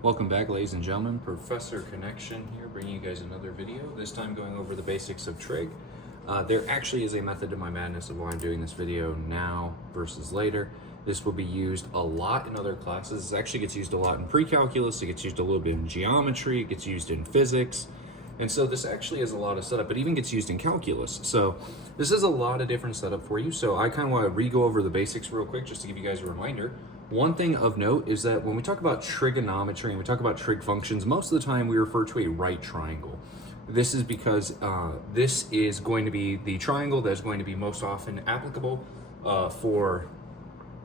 Welcome back, ladies and gentlemen. Professor Connection here, bringing you guys another video, this time going over the basics of trig. There actually is a method to my madness of why I'm doing this video now versus later. This will be used a lot in other classes. It actually gets used a lot in pre-calculus, it gets used a little bit in geometry, it gets used in physics. And so this actually has a lot of setup. It even gets used in calculus. So this is a lot of different setup for you. So I kind of want to re-go over the basics real quick just to give you guys a reminder. One thing of note is that when we talk about trigonometry and we talk about trig functions, most of the time we refer to a right triangle. This is because this is going to be the triangle that is going to be most often applicable for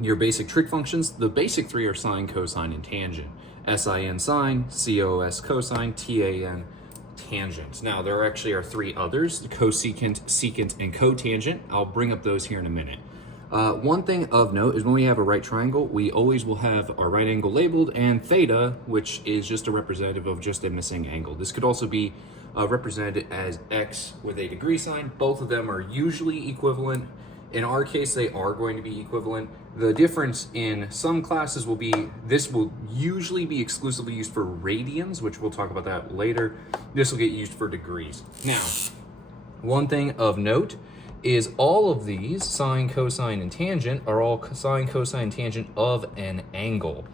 your basic trig functions. The basic three are sine, cosine, and tangent. Sin sine, cos cosine, tan tangent. Now there actually are three others: the cosecant, secant, and cotangent. I'll bring up those here in a minute. One thing of note is when we have a right triangle, we always will have our right angle labeled and theta, which is just a representative of just a missing angle. This could also be represented as x with a degree sign. Both of them are usually equivalent. In our case, they are going to be equivalent. The difference in some classes will be, this will usually be exclusively used for radians, which we'll talk about that later. This will get used for degrees. Now, one thing of note is all of these, sine, cosine, and tangent, are all sine, cosine, tangent of an angle.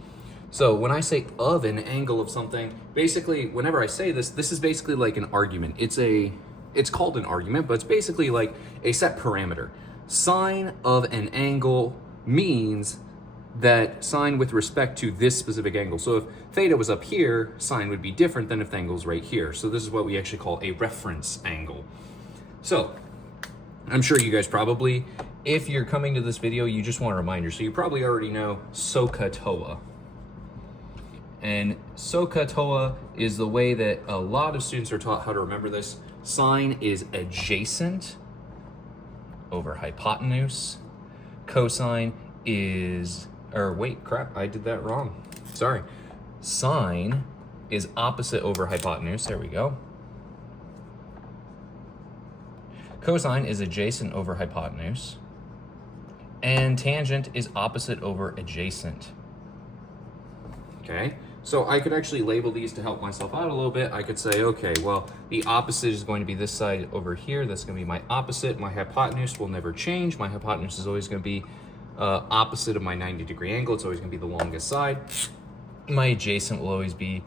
So when I say of an angle of something, basically, whenever I say this, this is basically like an argument. It's called an argument, but it's basically like a set parameter. Sine of an angle means that sine with respect to this specific angle. So if theta was up here, sine would be different than if the angle's right here. So this is what we actually call a reference angle. So I'm sure you guys probably, if you're coming to this video, you just want a reminder. So you probably already know SOHCAHTOA. And SOHCAHTOA is the way that a lot of students are taught how to remember this. Sine is adjacent over hypotenuse. Cosine is, I did that wrong. Sorry. Sine is opposite over hypotenuse. There we go. Cosine is adjacent over hypotenuse. And tangent is opposite over adjacent. Okay, so I could actually label these to help myself out a little bit. I could say, okay, well, the opposite is going to be this side over here. That's going to be my opposite. My hypotenuse will never change. My hypotenuse is always going to be opposite of my 90-degree angle. It's always going to be the longest side. My adjacent will always be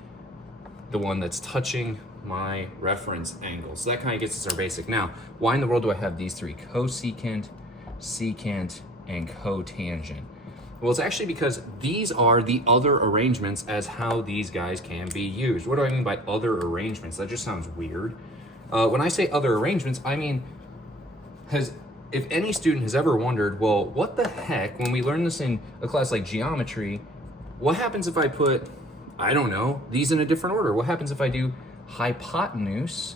the one that's touching my reference angle. So that kind of gets us our basic. Now, why in the world do I have these three? Cosecant, secant, and cotangent. Well, it's actually because these are the other arrangements as how these guys can be used. What do I mean by other arrangements? That just sounds weird. When I say other arrangements, I mean, if any student has ever wondered, well, what the heck, when we learn this in a class like geometry, what happens if I put, I don't know, these in a different order? What happens if I do hypotenuse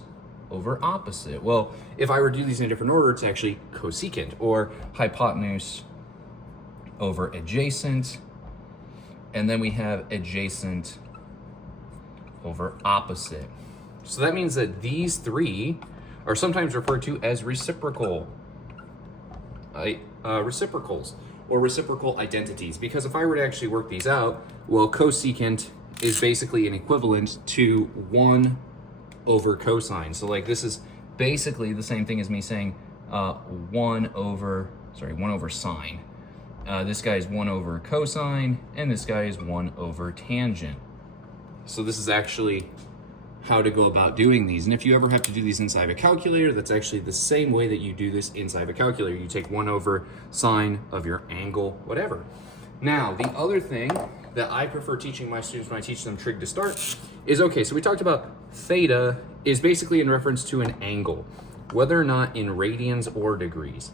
over opposite? Well, if I were to do these in a different order, it's actually cosecant, or hypotenuse over adjacent, and then we have adjacent over opposite. So that means that these three are sometimes referred to as reciprocals or reciprocal identities, because if I were to actually work these out, well, cosecant is basically an equivalent to 1 over cosine. So like this is basically the same thing as me saying 1 over sine. This guy is 1 over cosine, and this guy is 1 over tangent. So this is actually how to go about doing these. And if you ever have to do these inside of a calculator, that's actually the same way that you do this inside of a calculator. You take 1 over sine of your angle, whatever. Now, the other thing that I prefer teaching my students when I teach them trig to start is, okay, so we talked about theta is basically in reference to an angle, whether or not in radians or degrees.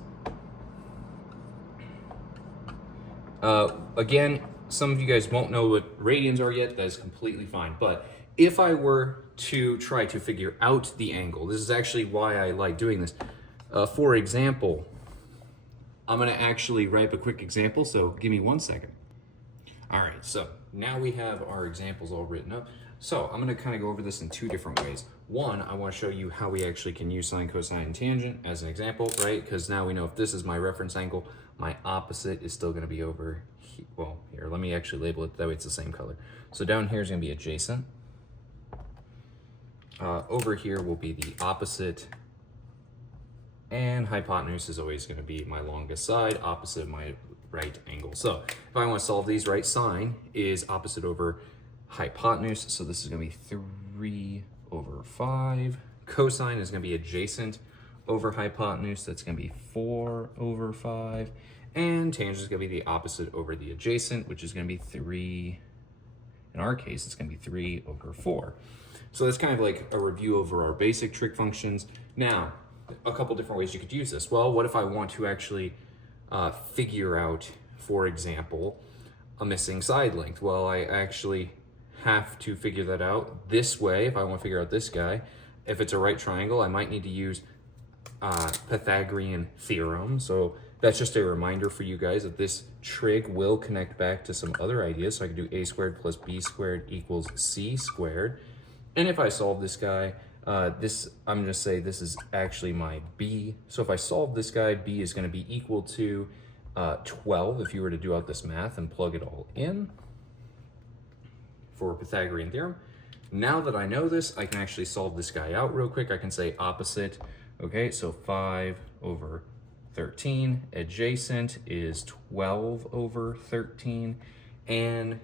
Again, some of you guys won't know what radians are yet. That is completely fine. But if I were to try to figure out the angle, this is actually why I like doing this. For example, I'm going to actually write up a quick example, so give me 1 second. All right, so now we have our examples all written up. So I'm gonna kind of go over this in two different ways. One, I wanna show you how we actually can use sine, cosine, and tangent as an example, right? Because now we know if this is my reference angle, my opposite is still gonna be over here. Well, here, let me actually label it, that way it's the same color. So down here is gonna be adjacent. Over here will be the opposite, and hypotenuse is always gonna be my longest side, opposite of my right angle. So if I wanna solve these, right, sine is opposite over hypotenuse, so this is gonna be 3/5. Cosine is gonna be adjacent over hypotenuse, that's gonna be 4/5. And tangent is gonna be the opposite over the adjacent, which is gonna be 3, in our case, it's gonna be 3/4. So that's kind of like a review over our basic trig functions. Now, a couple different ways you could use this. Well, what if I want to actually figure out, for example, a missing side length? Well, I actually have to figure that out this way. If I want to figure out this guy, if it's a right triangle, I might need to use Pythagorean theorem. So that's just a reminder for you guys that this trig will connect back to some other ideas. So I can do a squared plus b squared equals c squared. And if I solve this guy, I'm gonna say this is actually my b. So if I solve this guy, b is gonna be equal to 12 if you were to do out this math and plug it all in for Pythagorean theorem. Now that I know this, I can actually solve this guy out real quick. I can say opposite, okay, so 5/13. Adjacent is 12/13. And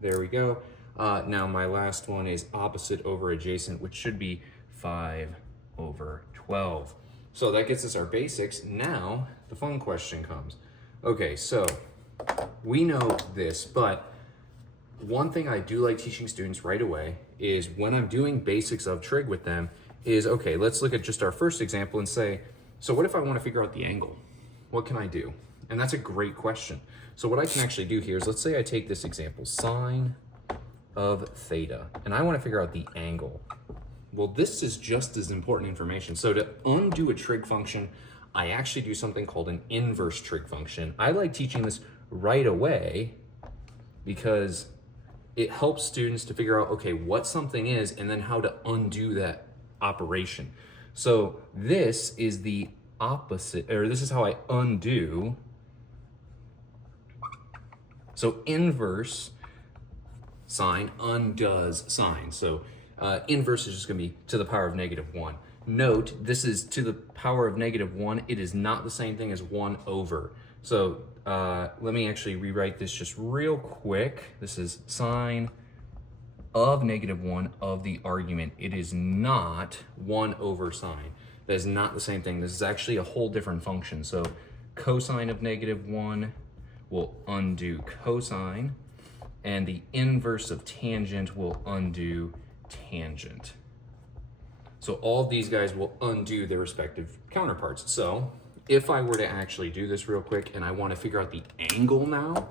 there we go. Now my last one is opposite over adjacent, which should be 5/12. So that gets us our basics. Now the fun question comes. Okay, so we know this, but one thing I do like teaching students right away is when I'm doing basics of trig with them is, okay, let's look at just our first example and say, so what if I want to figure out the angle? What can I do? And that's a great question. So what I can actually do here is, let's say I take this example, sine of theta, and I want to figure out the angle. Well, this is just as important information. So to undo a trig function, I actually do something called an inverse trig function. I like teaching this right away because it helps students to figure out, okay, what something is and then how to undo that operation. So this is the opposite, or this is how I undo. So inverse sine undoes sine. So inverse is just gonna be to the power of -1. Note, this is to the power of -1. It is not the same thing as 1/. So let me actually rewrite this just real quick. This is sine of -1 of the argument. It is not 1/. Sine. That is not the same thing. This is actually a whole different function. So cosine of -1 will undo cosine, and the inverse of tangent will undo tangent. So all of these guys will undo their respective counterparts. So if I were to actually do this real quick and I want to figure out the angle now,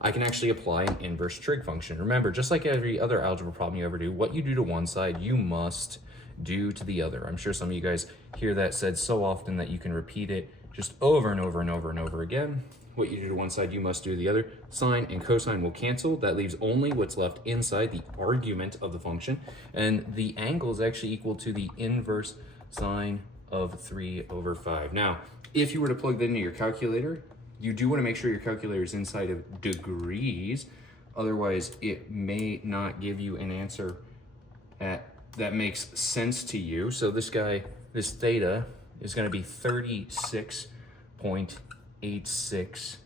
I can actually apply an inverse trig function. Remember, just like every other algebra problem you ever do, what you do to one side, you must do to the other. I'm sure some of you guys hear that said so often that you can repeat it just over and over and over and over again. What you do to one side, you must do to the other. Sine and cosine will cancel. That leaves only what's left inside the argument of the function. And the angle is actually equal to the inverse sine of 3/5. Now, if you were to plug that into your calculator, you do want to make sure your calculator is inside of degrees. Otherwise, it may not give you an answer that makes sense to you. So this guy, this theta, is going to be 36.86,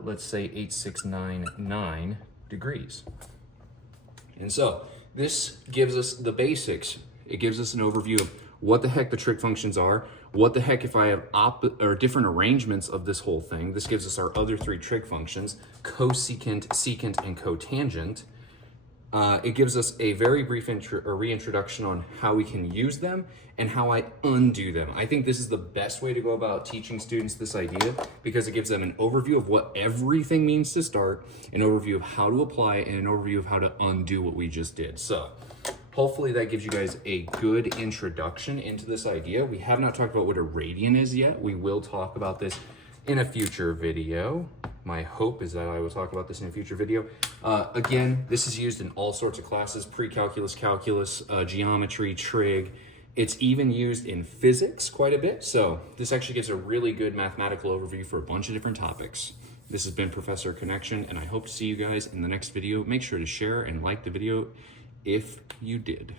let's say 8699 degrees. And so this gives us the basics. It gives us an overview of what the heck the trig functions are, what the heck if I have different arrangements of this whole thing. This gives us our other three trig functions, cosecant, secant, and cotangent. It gives us a very brief reintroduction on how we can use them and how I undo them. I think this is the best way to go about teaching students this idea because it gives them an overview of what everything means to start, an overview of how to apply it, and an overview of how to undo what we just did. So hopefully that gives you guys a good introduction into this idea. We have not talked about what a radian is yet. We will talk about this in a future video. My hope is that I will talk about this in a future video. Again, this is used in all sorts of classes, pre-calculus, calculus, geometry, trig. It's even used in physics quite a bit. So this actually gives a really good mathematical overview for a bunch of different topics. This has been Professor Connection, and I hope to see you guys in the next video. Make sure to share and like the video if you did.